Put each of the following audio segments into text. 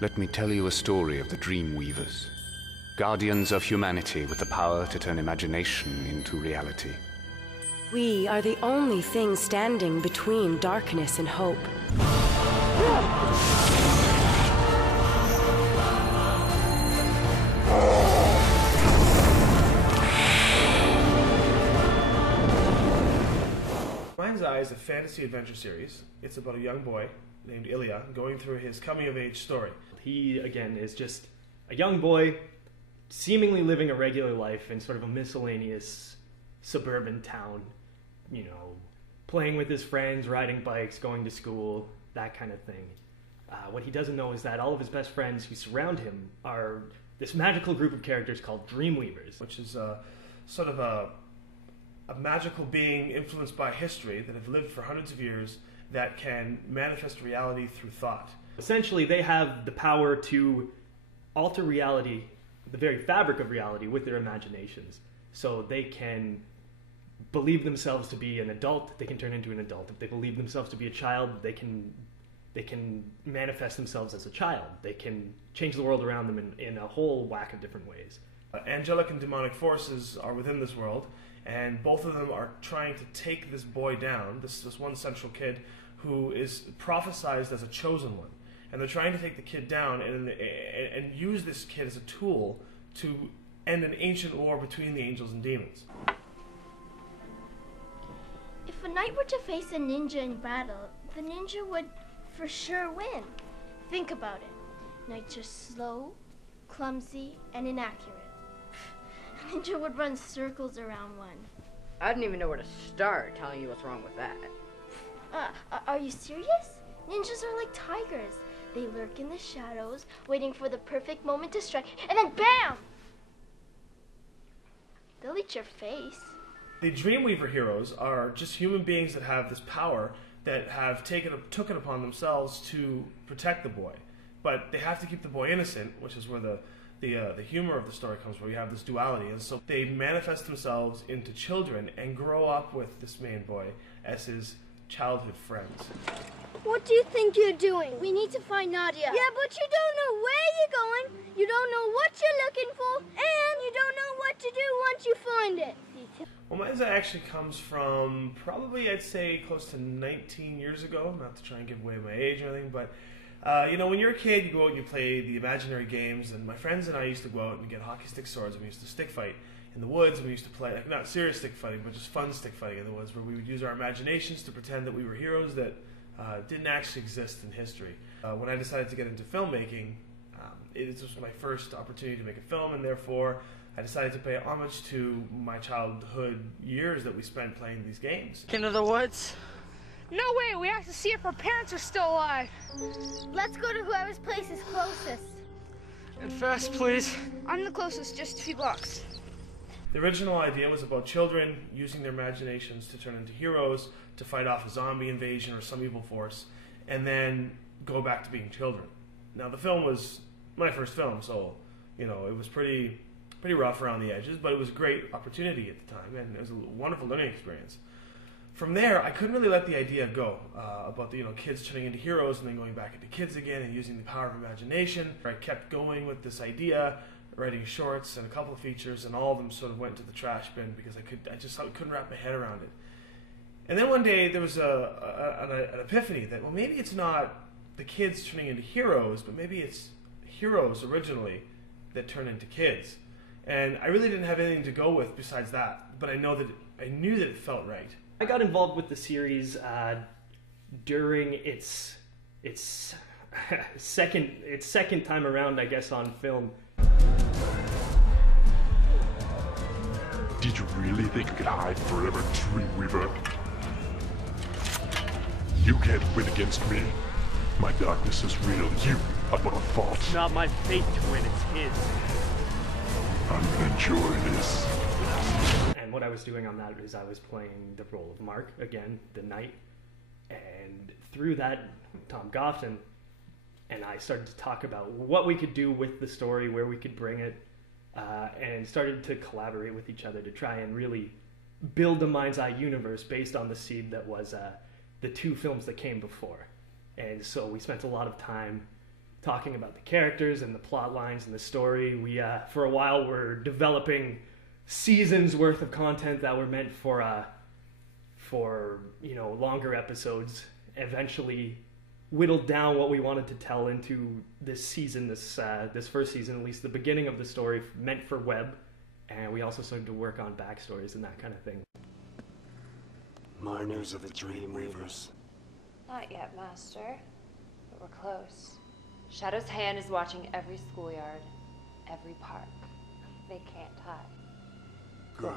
Let me tell you a story of the Dream Weavers, guardians of humanity with the power to turn imagination into reality. We are the only thing standing between darkness and hope. Mind's Eye is a fantasy adventure series. It's about a young boy named Ilya going through his coming-of-age story. He, again, is just a young boy seemingly living a regular life in sort of a miscellaneous suburban town, you know, playing with his friends, riding bikes, going to school, that kind of thing. What he doesn't know is that all of his best friends who surround him are this magical group of characters called Dreamweavers. Which is sort of a magical being influenced by history that have lived for hundreds of years that can manifest reality through thought. Essentially, they have the power to alter reality, the very fabric of reality, with their imaginations. So they can believe themselves to be an adult, they can turn into an adult. If they believe themselves to be a child, they can manifest themselves as a child. They can change the world around them in a whole whack of different ways. Angelic and demonic forces are within this world, and both of them are trying to take this boy down, this one central kid who is prophesized as a chosen one. And they're trying to take the kid down and use this kid as a tool to end an ancient war between the angels and demons. If a knight were to face a ninja in battle, the ninja would for sure win. Think about it. Knights are slow, clumsy, and inaccurate. A ninja would run circles around one. I didn't even know where to start telling you what's wrong with that. Are you serious? Ninjas are like tigers. They lurk in the shadows, waiting for the perfect moment to strike, and then BAM! They'll eat your face. The Dreamweaver heroes are just human beings that have this power that have taken it upon themselves to protect the boy. But they have to keep the boy innocent, which is where the humor of the story comes, where you have this duality. And so they manifest themselves into children and grow up with this main boy as his childhood friends. What do you think you're doing? We need to find Nadia. Yeah, but you don't know where you're going, you don't know what you're looking for, and you don't know what to do once you find it. Well, Mind's Eye actually comes from probably, I'd say, close to 19 years ago. Not to try and give away my age or anything, but you know, when you're a kid, you go out and you play the imaginary games, and my friends and I used to go out and get hockey stick swords, and we used to stick fight in the woods, and we used to play, like, not serious stick fighting, but just fun stick fighting in the woods, where we would use our imaginations to pretend that we were heroes that didn't actually exist in history. When I decided to get into filmmaking, it was my first opportunity to make a film, and therefore I decided to pay homage to my childhood years that we spent playing these games. Into the woods? No way, we have to see if our parents are still alive. Let's go to whoever's place is closest. And fast, please. I'm the closest, just a few blocks. The original idea was about children using their imaginations to turn into heroes, to fight off a zombie invasion or some evil force, and then go back to being children. Now, the film was my first film, so, you know, it was pretty rough around the edges, but it was a great opportunity at the time, and it was a wonderful learning experience. From there, I couldn't really let the idea go about the, kids turning into heroes and then going back into kids again and using the power of imagination. I kept going with this idea, writing shorts and a couple of features, and all of them sort of went to the trash bin because I just couldn't wrap my head around it. And then one day there was an epiphany that, well, maybe it's not the kids turning into heroes, but maybe it's heroes originally that turn into kids. And I really didn't have anything to go with besides that, but I knew that it felt right. I got involved with the series during its second time around, I guess, on film. Did you really think you could hide forever, Dreamweaver? You can't win against me. My darkness is real. You are but a fault. It's not my fate to win, it's his. I'm gonna enjoy this. And what I was doing on that is I was playing the role of Mark, again, the knight. And through that, Tom Goffin and I started to talk about what we could do with the story, where we could bring it, and started to collaborate with each other to try and really build the Mind's Eye universe based on the seed that was the two films that came before. And so we spent a lot of time talking about the characters and the plot lines and the story. We, for a while, were developing seasons worth of content that were meant for longer episodes. Eventually whittled down what we wanted to tell into this season, this first season, at least the beginning of the story meant for web, and we also started to work on backstories and that kind of thing. Miners of the Dreamweavers. Not yet, Master, but we're close. Shadow's hand is watching every schoolyard, every park. They can't hide. Good.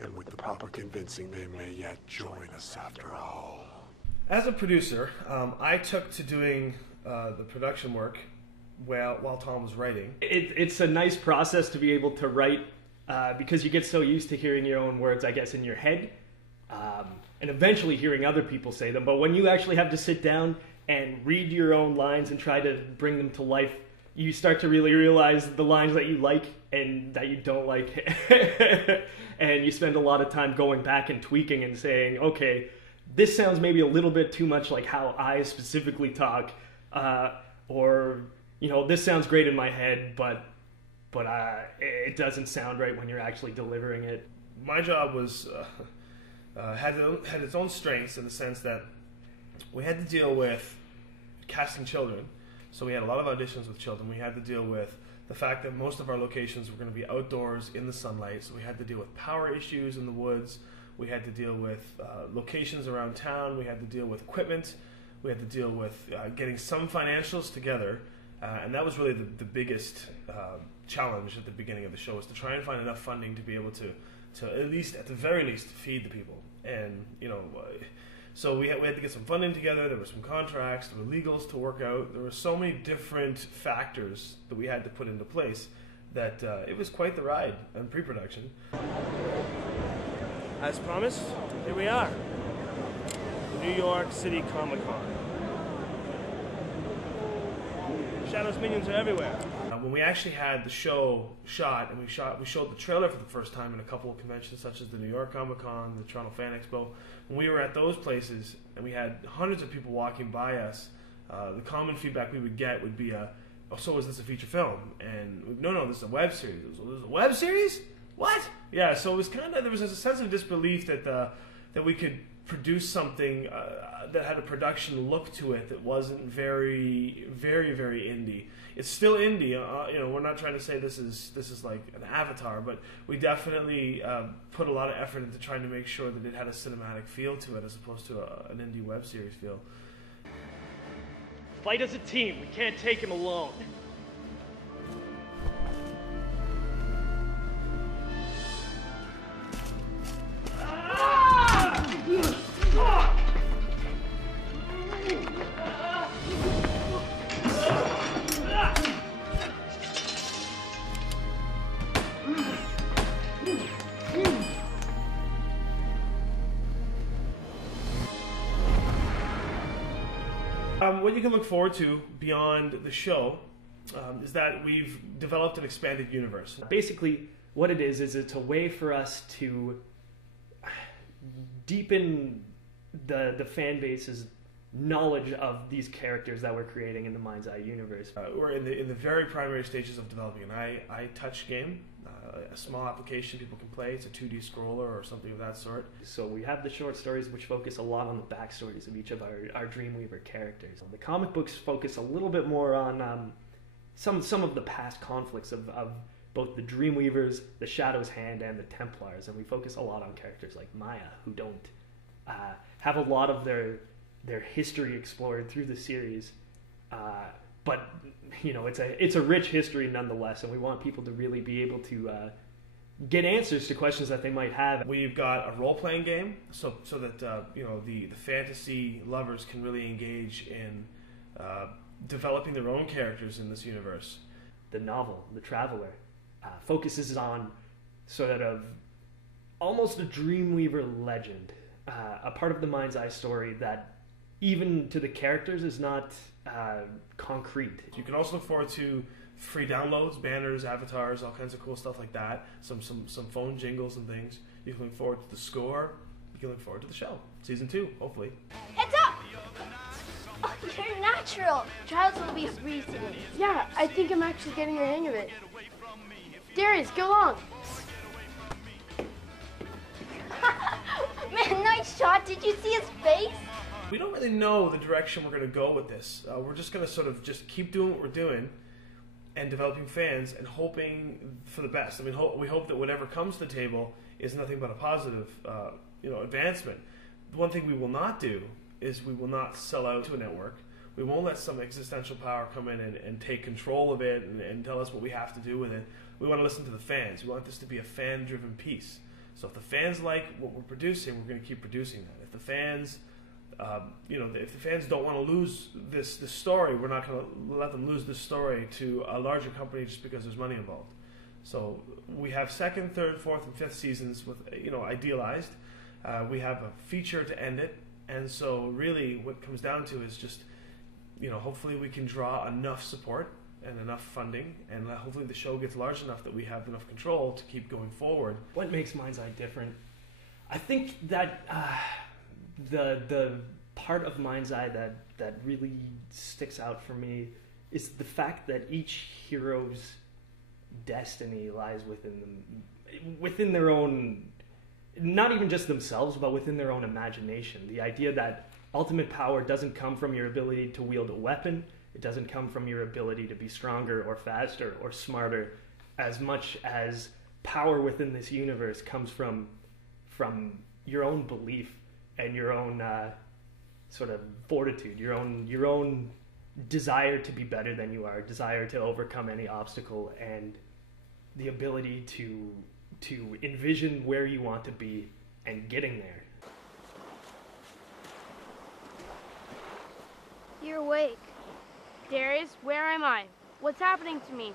And with the proper convincing, they may yet join us after all. As a producer, I took to doing the production work while Tom was writing. It's a nice process to be able to write because you get so used to hearing your own words, I guess, in your head, and eventually hearing other people say them. But when you actually have to sit down and read your own lines and try to bring them to life, you start to really realize the lines that you like and that you don't like. And you spend a lot of time going back and tweaking and saying, okay, this sounds maybe a little bit too much like how I specifically talk, or, this sounds great in my head, but it doesn't sound right when you're actually delivering it. My job was had its own strengths in the sense that we had to deal with casting children. So we had a lot of auditions with children. We had to deal with the fact that most of our locations were going to be outdoors in the sunlight. So we had to deal with power issues in the woods. We had to deal with locations around town. We had to deal with equipment. We had to deal with getting some financials together. And that was really the biggest challenge at the beginning of the show, was to try and find enough funding to be able to at the very least, feed the people. And, so we had to get some funding together. There were some contracts, there were legals to work out. There were so many different factors that we had to put into place that it was quite the ride in pre-production. As promised, here we are, New York City Comic-Con. Shadow's minions are everywhere. When we actually had the show shot, and we showed the trailer for the first time in a couple of conventions such as the New York Comic-Con, the Toronto Fan Expo, when we were at those places and we had hundreds of people walking by us, the common feedback we would get would be, oh, so is this a feature film? And no, this is a web series. This is a web series? What? Yeah, so it was there was a sense of disbelief that we could produce something that had a production look to it that wasn't very, very, very indie. It's still indie. We're not trying to say this is like an Avatar, but we definitely put a lot of effort into trying to make sure that it had a cinematic feel to it as opposed to an indie web series feel. Fight as a team. We can't take him alone. What you can look forward to beyond the show is that we've developed an expanded universe. Basically, what it is it's a way for us to deepen the fan base's knowledge of these characters that we're creating in the Mind's Eye universe. We're in the very primary stages of developing an iTouch game, a small application people can play. It's a 2D scroller or something of that sort. So we have the short stories which focus a lot on the backstories of each of our Dreamweaver characters. The comic books focus a little bit more on some of the past conflicts of both the Dreamweavers, the Shadow's Hand, and the Templars, and we focus a lot on characters like Maya, who don't have a lot of their history explored through the series, but it's a rich history nonetheless, and we want people to really be able to get answers to questions that they might have. We've got a role-playing game, so that the fantasy lovers can really engage in developing their own characters in this universe. The novel, The Traveler, focuses on sort of almost a Dreamweaver legend, a part of the Mind's Eye story that even to the characters is not concrete. You can also look forward to free downloads, banners, avatars, all kinds of cool stuff like that. Some phone jingles and things. You can look forward to the score. You can look forward to the show. Season 2, hopefully. Heads up! Oh, you're natural. Trials will be a breeze today. Yeah, I think I'm actually getting the hang of it. Darius, go on. Man, nice shot. Did you see his face? We don't really know the direction we're going to go with this. We're just going to sort of just keep doing what we're doing and developing fans and hoping for the best. I mean, we hope that whatever comes to the table is nothing but a positive, advancement. The one thing we will not do is we will not sell out to a network. We won't let some existential power come in and take control of it and tell us what we have to do with it. We want to listen to the fans. We want this to be a fan-driven piece. So if the fans like what we're producing, we're going to keep producing that. If the fans, if the fans don't want to lose this story, we're not going to let them lose this story to a larger company just because there's money involved. So we have second, third, fourth, and fifth seasons with idealized. We have a feature to end it, and so really what it comes down to is just hopefully we can draw enough support and enough funding, and hopefully the show gets large enough that we have enough control to keep going forward. What makes Mind's Eye different? I think that the part of Mind's Eye that really sticks out for me is the fact that each hero's destiny lies within their own, not even just themselves, but within their own imagination. The idea that ultimate power doesn't come from your ability to wield a weapon. It doesn't come from your ability to be stronger or faster or smarter, as much as power within this universe comes from your own belief and your own sort of fortitude, your own desire to be better than you are, desire to overcome any obstacle, and the ability to envision where you want to be and getting there. You're awake. Darius, where am I? What's happening to me?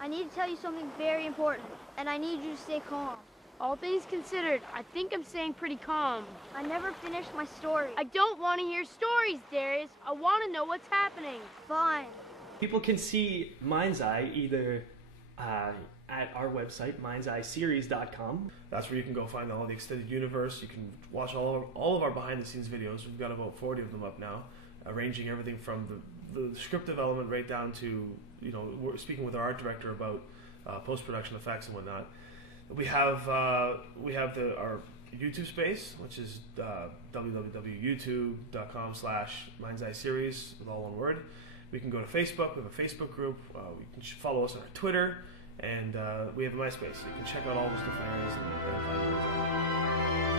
I need to tell you something very important, and I need you to stay calm. All things considered, I think I'm staying pretty calm. I never finished my story. I don't want to hear stories, Darius. I want to know what's happening. Fine. People can see Mind's Eye either at our website, mindseyeseries.com. That's where you can go find all the extended universe. You can watch all of our behind-the-scenes videos. We've got about 40 of them up now, ranging everything from the script development right down to, we're speaking with our art director about post-production effects and whatnot. We have our YouTube space, which is www.youtube.com/mindseyeseries with all one word. We can go to Facebook. We have a Facebook group. You can follow us on our Twitter, and we have a MySpace. So you can check out all those different areas and find things out.